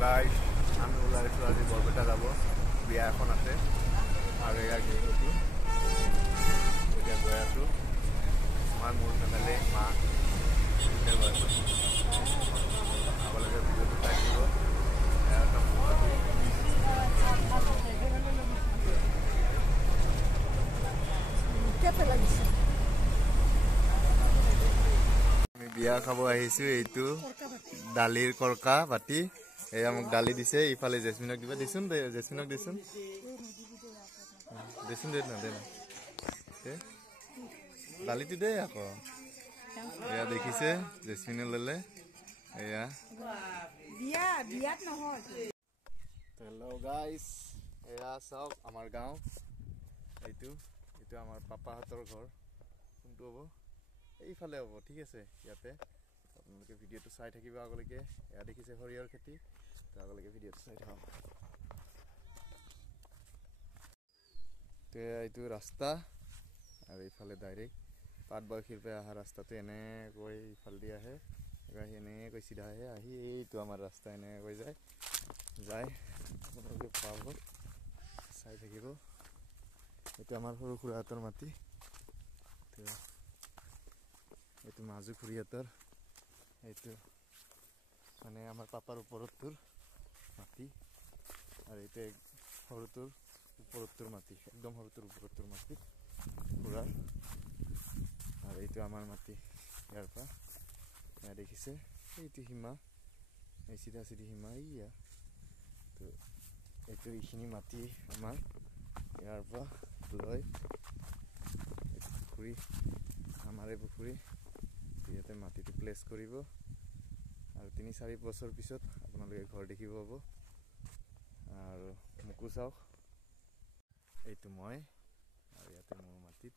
guys আমি ওলাইছোঁ আজি বৰপেটা যাব বিয়া এখন আছে আৰু এয়া গিৰিটো এতিয়া গৈ আছোঁ মই মোৰ ফেমিলি মা এতিয়া গৈ আছোঁ আপোনালোকে ভিডিঅ'টো চাই দিব আমি বিয়া খাব আহিছোঁ এইটো দালিৰ কৰকা বাটি এয়া মোক দালি দিছে ইফালে জেসমিনক দিবা দিছোন দে জেসমিনক দিছোন দিছোন দে না দালিটো দে আকৌ এয়া দেখিছে জেসমিনে ললে এয়া বিয়া বিয়াত নহয় হেল্ল' গাইস এয়া সব আমাৰ গাঁও এইটো আমাৰ পাপাহঁতৰ ঘৰ কোনটো হ'ব এইফালে হ'ব ঠিক আছে ইয়াতে আপোনালোকে ভিডিঅ'টো চাই থাকিব আগলৈকে এয়া দেখিছে সৰিয়হৰ খেতি তো আগলৈকে ভিডিঅ'টো চাই থাকক তো এইটো ৰাস্তা আৰু এইফালে ডাইৰেক্ট পাটবাউসীৰ পৰা অহা ৰাস্তাটো এনেকৈ ইফালেদি আহে এনেকৈ চিধা আহে আহি এইটো আমাৰ ৰাস্তা এনেকৈ যায় আপোনালোকে পাব চাই থাকিব এইটো আমাৰ সৰু খুৰাহঁতৰ মাটি তো এইটো মাজু খুৰীহঁতৰ এইটো মানে আমাৰ পাপাৰ ওপৰতটোৰ মাটি আৰু এইটো সৰুটোৰ ওপৰতটোৰ মাটি একদম সৰুটোৰ ওপৰতটোৰ মাটি খুৰাৰ আৰু এইটো আমাৰ মাটি ইয়াৰ পৰা এয়া দেখিছে এইটো সীমা এই চিধা চিধি সীমা ইয়া তো এইটো এইখিনি মাটি আমাৰ ইয়াৰ পৰা লৈ পুখুৰী আমাৰ এই পুখুৰী ইয়াতে মাটিটো প্লেচ কৰিব আৰু ৩-৪ বছৰ পিছত আপোনালোকে ঘৰ দেখিব পাব আৰু মোকো চাওক এইটো মই আৰু ইয়াতে মোৰ মাটিত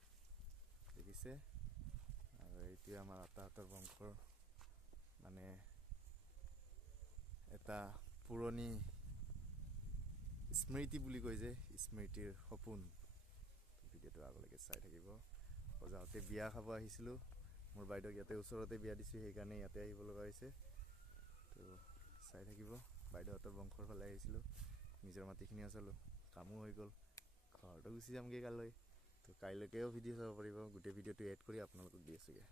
দেখিছে আৰু এইটো আমাৰ আতাহঁতৰ বংশৰ মানে এটা পুৰণি স্মৃতি বুলি কয় যে স্মৃতিৰ সপোন ভিডিঅ'টো আগলৈকে চাই থাকিব যাওঁতে বিয়া খাব আহিছিলোঁ মোৰ বাইদেউক ইয়াতে ওচৰতে বিয়া দিছোঁ সেইকাৰণে ইয়াতে আহিব লগা হৈছে তো চাই থাকিব বাইদেউহঁতৰ বংশৰ ফালে আহিছিলোঁ নিজৰ মাটিখিনিও চালোঁ কামো হৈ গ'ল ঘৰতো গুচি যামগৈ কালৈ তো কাইলৈকেও ভিডিঅ' চাব পাৰিব গোটেই ভিডিঅ'টো এড কৰি আপোনালোকক দি আছোঁগৈ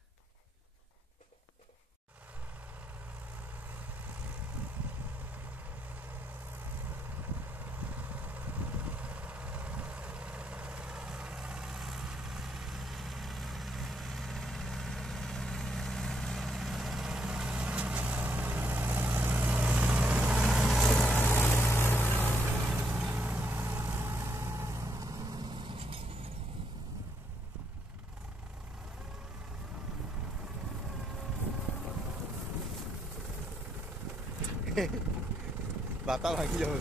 বাতা ভাঙি যাব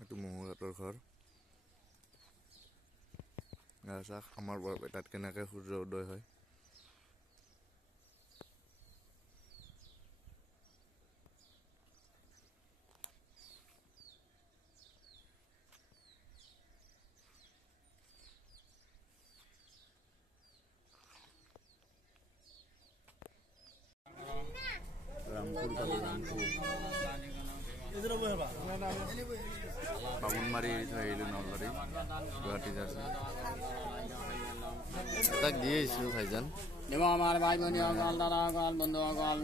এইটো মহুহঁতৰ ঘৰ চাওক আমাৰ বৰপেটাত কেনেকৈ সূৰ্য উদয় হয় ৰামপুৰ পালো ৰামপুৰ বামুণমাৰী থৈ আহিলোঁ নলবাৰী গুৱাহাটী যাইছোঁ এটাক দিয়ে আহিছোঁ ভাইজান আমাৰ ভাই ভনীসকল দাদাসকল বন্ধুসকল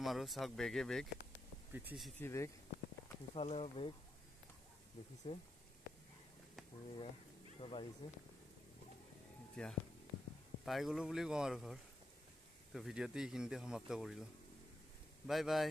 যাম আৰু চাওক বেগে বেগ পিঠি চিঠি বেগ সিফালেও বেগ দেখিছে এয়া চব আহিছে এতিয়া পাই গ'লো বুলি কওঁ আৰু ঘৰ তো ভিডিঅ'টো এইখিনিতে সমাপ্ত কৰিলোঁ বাই বাই